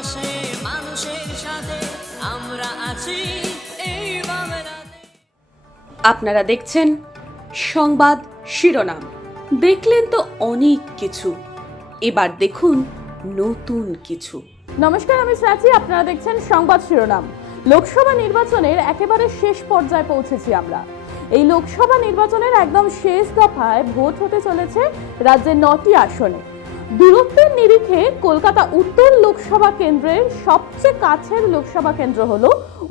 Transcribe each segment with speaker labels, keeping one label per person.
Speaker 1: পাশে মানুষের সাথে আমরা আছি। এই
Speaker 2: আপনারা দেখছেন সংবাদ শিরোনাম। দেখলেন তো অনেক কিছু। এবার দেখুন নতুন কিছু।
Speaker 3: নমস্কার আমি প্রাচী আপনারা দেখছেন সংবাদ শিরোনাম। লোকসভা নির্বাচনের একেবারে শেষ পর্যায়ে পৌঁছেছি আমরা। এই লোকসভা নির্বাচনের একদম শেষ দফায় ভোট হতে চলেছে রাজ্যের নটি আসনে। দূরত্বের নিরিখে কলকাতা উত্তর লোকসভা কেন্দ্রের সবচেয়ে কাছের লোকসভা কেন্দ্র হল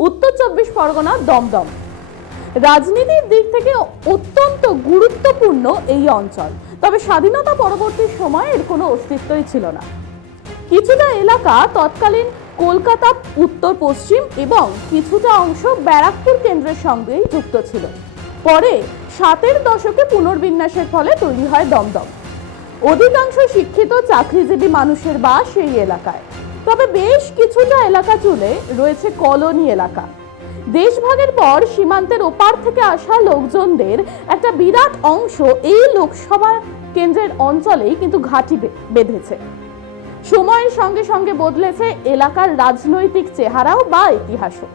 Speaker 3: উত্তর চব্বিশ পরগনা দমদম। রাজনীতির দিক থেকে অত্যন্ত গুরুত্বপূর্ণ এই অঞ্চল, তবে স্বাধীনতা পরবর্তী সময়ে এর কোনো অস্তিত্বই ছিল না। কিছুটা এলাকা তৎকালীন কলকাতা, উত্তর পশ্চিম এবং কিছুটা অংশ ব্যারাকপুর কেন্দ্রের সঙ্গেই যুক্ত ছিল। পরে সাতের দশকে পুনর্বিন্যাসের ফলে তৈরি হয় দমদম। অধিকাংশ শিক্ষিত চাকরিজীবী মানুষের বাস এই এলাকায়। তবে বেশ কিছুটা এলাকা জুড়ে রয়েছে কলোনি এলাকা। দেশভাগের পর সীমান্তের ওপার থেকে আসা লোকজনদের একটা বিরাট অংশ এই লোকসভা কেন্দ্রের অঞ্চলেই কিন্তু ঘাঁটি বেঁধেছে। সময়ের সঙ্গে সঙ্গে বদলেছে এলাকার রাজনৈতিক চেহারাও বা ইতিহাসও।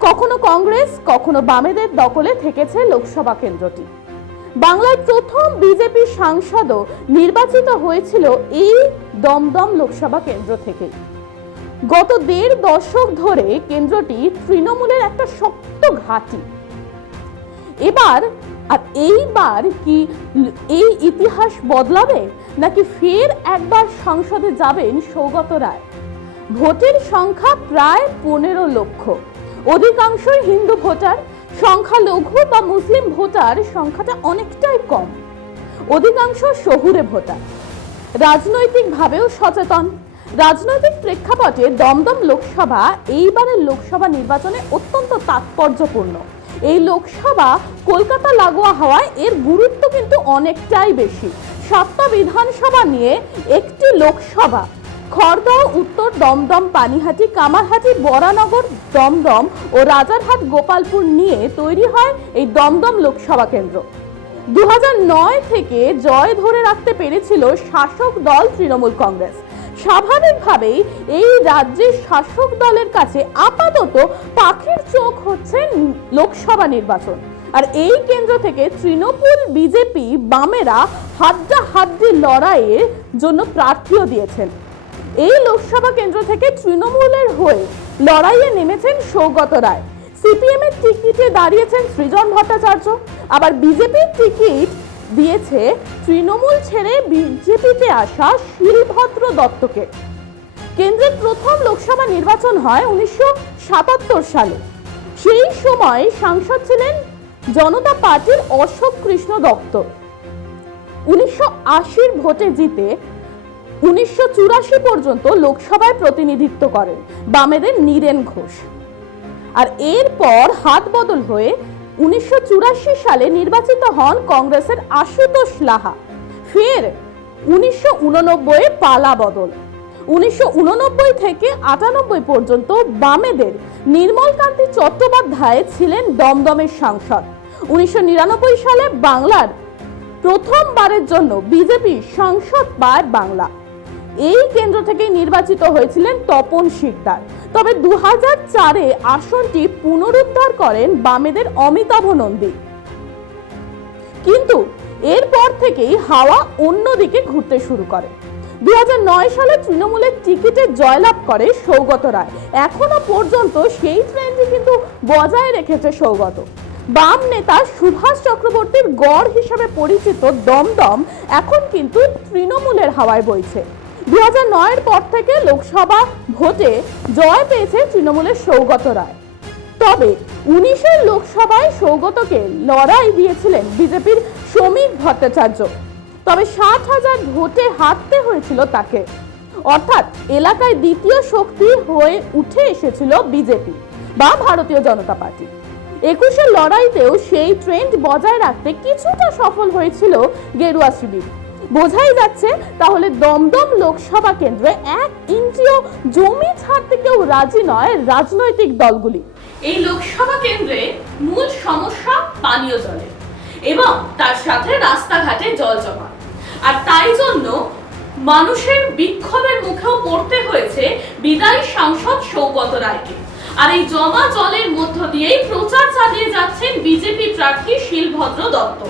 Speaker 3: কখনো কংগ্রেস, কখনো বামেদের দখলে থেকেছে লোকসভা কেন্দ্রটি। বাংলায় প্রথম বিজেপি সাংসদও নির্বাচিত হয়েছিল এই দমদম লোকসভা কেন্দ্র থেকে। গত দেড় দশক ধরে কেন্দ্রটি তৃণমূলের একটা শক্ত ঘাঁটি। এবার, আর এইবার কি এই ইতিহাস বদলাবে, নাকি ফের একবার সংসদে যাবেন সৌগত রায়? ভোটের সংখ্যা প্রায় পনেরো লক্ষ। অধিকাংশই হিন্দু ভোটার সংখ্যালঘু বা মুসলিম ভোটার সংখ্যাটা অনেকটাই কম। অধিকাংশ শহুরে ভোটার। রাজনৈতিকভাবেও সচেতন। রাজনৈতিক প্রেক্ষাপটে দমদম লোকসভা এইবারের লোকসভা নির্বাচনে অত্যন্ত তাৎপর্যপূর্ণ। এই লোকসভা কলকাতা লাগোয়া হওয়ায় এর গুরুত্ব কিন্তু অনেকটাই বেশি। সাতটা বিধানসভা নিয়ে একটি লোকসভা খড়দহ, উত্তর দমদম, পানিহাটি, কামারহাটি, বরানগর, দমদম ও রাজারহাট, গোপালপুর নিয়ে তৈরি হয় এই দমদম লোকসভা কেন্দ্র। দু হাজার নয় থেকে জয় ধরে রাখতে পেরেছিল শাসক দল তৃণমূল কংগ্রেস। স্বাভাবিকভাবেই এই রাজ্যের শাসক দলের কাছে আপাতত পাখির চোখ হচ্ছে লোকসভা নির্বাচন। আর এই কেন্দ্র থেকে তৃণমূল বিজেপি বামেরা হাড্ডাহাড্ডি লড়াইয়ের জন্য প্রার্থীও দিয়েছেন। এই লোকসভা কেন্দ্র থেকে তৃণমূলের হয়ে লড়াইয়ে নেমেছেন সৌগত রায়। সিপিএম এর টিকিটে দাঁড়িয়েছেন সৃজন ভট্টাচার্য। আবার বিজেপির টিকিট দিয়েছে তৃণমূল ছেড়ে বিজেপিতে আসা শিলভদ্র দত্তকে। কেন্দ্রের প্রথম লোকসভা নির্বাচন হয় উনিশশো সাতাত্তর সালে। সেই সময় সাংসদ ছিলেন জনতা পার্টির অশোক কৃষ্ণ দত্ত। উনিশশো ভোটে জিতে উনিশশো চুরাশি পর্যন্ত লোকসভায় প্রতিনিধিত্ব করেন। বামেদের নীরেন ঘোষ। আর এরপর হাত বদল হয়ে উনিশশো চুরাশি সালে নির্বাচিত হন কংগ্রেসের আশুতোষ লাহা। ফের উনিশশো উননব্বই পালা বদল। উনিশশো উননব্বই থেকে আটানব্বই পর্যন্ত বামেদের নির্মলকান্তি চট্টোপাধ্যায় ছিলেন দমদমের সাংসদ। উনিশশো নিরানব্বই সালে বাংলার প্রথমবারের জন্য বিজেপি সংসদ পায় বাংলা। এই কেন্দ্র থেকে নির্বাচিত হয়েছিলেন তপন শিকদার। তবে দু হাজার চারে আসনটি পুনরুদ্ধার করেন বামেদের অমিতাভ নন্দী। কিন্তু এরপর থেকেই হাওয়া অন্যদিকে ঘুরতে শুরু করে। দুই সালে তৃণমূলের টিকিটে জয়লাভ করে সৌগত রায়। এখনও পর্যন্ত সেই ট্রেন্ডই কিন্তু বজায় রেখেছে সৌগত। বাম নেতা সুভাষ চক্রবর্তীর গড় হিসেবে পরিচিত দমদম এখন কিন্তু তৃণমূলের হাওয়ায় বইছে। দু নয়ের পর থেকে লোকসভা ভোটে জয় পেয়েছে তৃণমূলের সৌগত রায়। তবে উনিশের লোকসভায় সৌগতকে লড়াই দিয়েছিলেন বিজেপির শ্রমিক ভট্টাচার্য। তবে ষাট হাজার ভোটে হারতে হয়েছিল তাকে। অর্থাৎ এলাকায় দ্বিতীয় শক্তি হয়ে উঠে এসেছিল বিজেপি বা ভারতীয় জনতা পার্টি। একুশের লড়াইতেও সেই ট্রেন্ড বজায় রাখতে কিছুটা সফল হয়েছিল গেরুয়া শিবির। বোঝাই যাচ্ছে, তাহলে দমদম লোকসভা কেন্দ্রে এক ইঞ্চিও জমি ছাড়তে কেউ রাজি নয় রাজনৈতিক দলগুলি।
Speaker 2: এই লোকসভা কেন্দ্রে মূল সমস্যা পানীয় জলের এবং তার সাথে রাস্তাঘাটে জল জমা। আর তাই জন্য
Speaker 3: মানুষের বিক্ষোভের মুখেও পড়তে হয়েছে বিদায়ী সাংসদ সৌগত রায়কে। আর এই জমা জলের মধ্য দিয়েই প্রচার চালিয়ে যাচ্ছেন বিজেপি প্রার্থী শিলভদ্র দত্ত।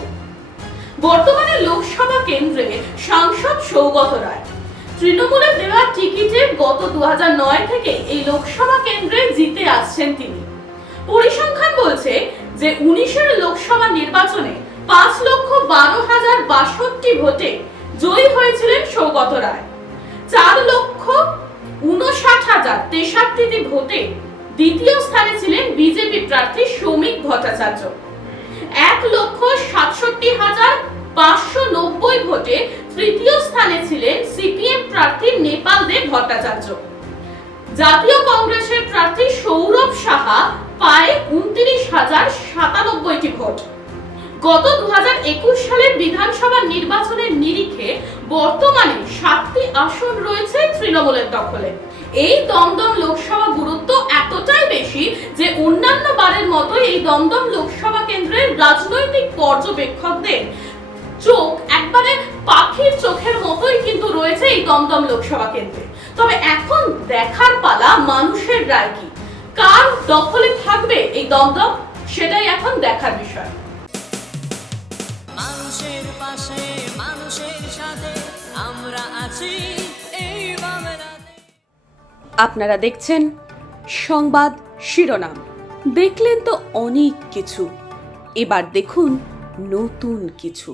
Speaker 3: বর্তমানে লোকসভা কেন্দ্রে সাংসদ সৌগত রায়। তৃণমূলের দেওয়া টিকিটে গত দুহাজার নয় থেকে এই লোকসভা কেন্দ্রে জিতে আসছেন তিনি। পরিসংখ্যান বলছে যে উনিশের লোকসভা নির্বাচনে পাঁচ লক্ষ বারো হাজার বাষট্টি ভোটে জয়ী হয়েছিলেন সৌগত রায়। চার লক্ষ উনষাট হাজার তেষট্টিটি ভোটে দ্বিতীয় স্থানে ছিলেন বিজেপি প্রার্থী শ্রমিক ভট্টাচার্য। পাঁচশো নব্বই ভোটে তৃতীয় স্থানে ছিলেন সিপিএম প্রার্থী নেপাল দেব ভট্টাচার্য। জাতীয় কংগ্রেসের প্রার্থী সৌরভ সাহা পায় উনত্রিশ হাজার সাতানব্বইটি ভোট। গত দুই হাজার একুশ সালের বিধানসভা নির্বাচনের নিরিখে বর্তমানে সাতটি আসন রয়েছে তৃণমূলের দখলে। এই দমদম লোকসভা গুরুত্ব এতটাই বেশি যে অন্যান্য বারের মতো এই দমদম লোকসভা কেন্দ্রের রাজনৈতিক পর্যবেক্ষকদের চোখ একবারে পাখির চোখের মতোই কিন্তু রয়েছে এই দমদম লোকসভা কেন্দ্রে। তবে এখন দেখার পালা মানুষের রায় কি? কার দখলে থাকবে এই দমদম? সেটাই এখন দেখার বিষয়।
Speaker 1: মানুষের পাশে মানুষের সাথে আমরা আছি এই
Speaker 2: আপনারা দেখছেন সংবাদ শিরোনাম। দেখলেন তো অনেক কিছু। এবার দেখুন নতুন কিছু।